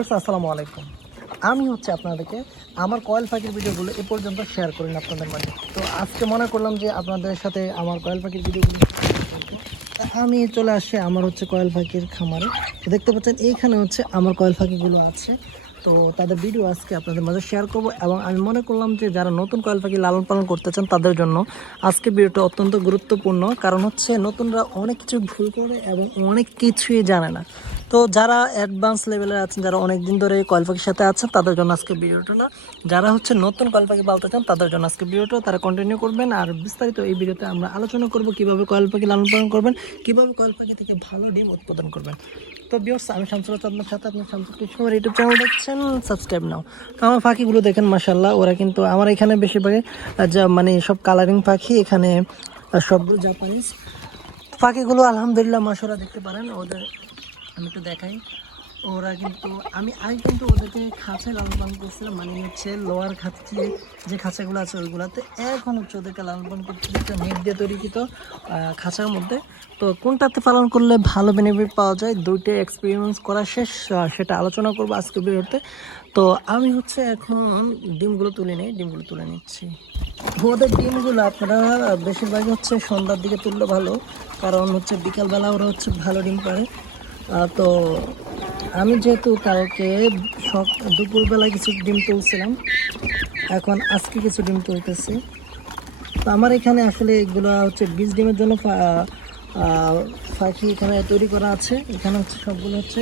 আসসালামু আলাইকুম। আমি হচ্ছে আপনাদেরকে আমার কয়েল পাখির ভিডিওগুলো এ পর্যন্ত শেয়ার করি না আপনাদের মাঝে। তো আজকে মনে করলাম যে আপনাদের সাথে আমার কয়েল পাখির ভিডিওগুলো আমি চলে আসছি আমার হচ্ছে কয়েল পাখির খামারে। তো দেখতে পাচ্ছেন এইখানে হচ্ছে আমার কয়েল পাখিগুলো আছে। তো তাদের ভিডিও আজকে আপনাদের মাঝে শেয়ার করব এবং আমি মনে করলাম যে যারা নতুন কয়েল পাখি লালন পালন করতে চান তাদের জন্য আজকে ভিডিওটা অত্যন্ত গুরুত্বপূর্ণ। কারণ হচ্ছে নতুনরা অনেক কিছু ভুল করে এবং অনেক কিছুই জানে না। তো যারা অ্যাডভান্স লেভেলের আছেন, যারা অনেক দিন ধরে কয়েল পাখির সাথে আছেন তাদের জন্য আজকে ভিডিওটা না, যারা হচ্ছে নতুন কয়েল পাখি পালতে চান তাদের জন্য আজকে ভিডিওটা তারা কন্টিনিউ করবেন। আর বিস্তারিত এই ভিডিওতে আমরা আলোচনা করব কিভাবে কয়েল পাখি লালন পালন করবেন, কিভাবে কয়েল পাখি থেকে ভালো ডিম উৎপাদন করবেন। তো ভিউয়ার্স, আমি শামসুল আপনার সাথে আপনার শামসুল কৃষ্ণ আমার ইউটিউব চ্যানেল দেখছেন, সাবস্ক্রাইব নাও। তো আমার পাখিগুলো দেখেন মাশাআল্লাহ, ওরা কিন্তু আমার এখানে বেশিরভাগই যা মানে সব কালারিং পাখি, এখানে সবগুলো জাপানিজ পাখিগুলো আলহামদুলিল্লাহ মাশাআল্লাহ দেখতে পারেন। ওদের আমি একটু দেখাই, ওরা কিন্তু আমি কিন্তু ওদেরকে খাঁচায় লালন পালন করছিলাম, মানে হচ্ছে লোয়ার খাঁচে যে খাঁচাগুলো আছে ওইগুলোতে। এখন হচ্ছে ওদেরকে লালন পালন করতে একটা নেট দিয়ে তৈরিকৃত খাঁচার মধ্যে। তো কোনটাতে পালন করলে ভালো বেনিফিট পাওয়া যায়, দুইটা এক্সপেরিমেন্স করা শেষ, সেটা আলোচনা করবো আজকে ভিডিওতে। তো আমি হচ্ছে এখন ডিমগুলো তুলে নিচ্ছি। ওদের ডিমগুলো আপনারা বেশিরভাগই হচ্ছে সন্ধ্যার দিকে তুললে ভালো, কারণ হচ্ছে বিকালবেলা ওরা হচ্ছে ভালো ডিম পারে। তো আমি যেহেতু কালকে দুপুরবেলা কিছু ডিম তুলছিলাম, এখন আজকে কিছু ডিম তুলতেছি। তো আমার এখানে আসলে এগুলো হচ্ছে 20 ডিমের জন্য পাখি এখানে তৈরি করা আছে। এখানে হচ্ছে সবগুলো হচ্ছে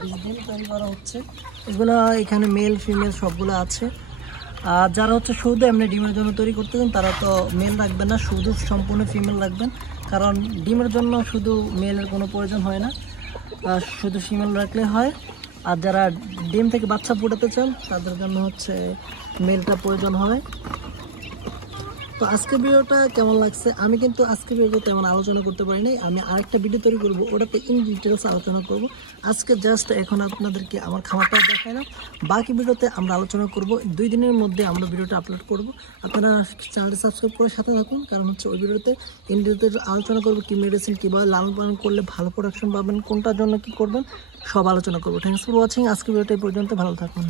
20 ডিম তৈরি করা হচ্ছে। এগুলো এখানে মেল ফিমেল সবগুলো আছে। আর যারা হচ্ছে শুধু এমনি ডিমের জন্য তৈরি করতে চান তারা তো মেল রাখবেন না, শুধু সম্পূর্ণ ফিমেল রাখবেন। কারণ ডিমের জন্য শুধু মেলের কোনো প্রয়োজন হয় না, শুধু ফিমেল রাখলে হয়। আর যারা ডিম থেকে বাচ্চা ফুটাতে চান তাদের জন্য হচ্ছে মেলটা প্রয়োজন হয়। তো আজকে ভিডিওটা কেমন লাগছে, আমি কিন্তু আজকে ভিডিও তেমন আলোচনা করতে পারি নাই। আমি আরেকটা ভিডিও তৈরি করবো, ওটাতে ইন ডিটেলস আলোচনা করব। আজকে জাস্ট এখন আপনাদেরকে আমার খামারটা দেখাইলাম, বাকি ভিডিওতে আমরা আলোচনা করব। 2 দিনের মধ্যে আমরা ভিডিওটা আপলোড করব। আপনারা চ্যানেলটি সাবস্ক্রাইব করে সাথে থাকুন, কারণ হচ্ছে ওই ভিডিওতে ইন ডিটেলস আলোচনা করবো কি মেডিসিন, কীভাবে লালন পালন করলে ভালো প্রোডাকশন পাবেন, কোনটার জন্য কী করবেন, সব আলোচনা করবো। Thanks for watching. আজকে ভিডিওটা এই পর্যন্ত, ভালো থাকুন।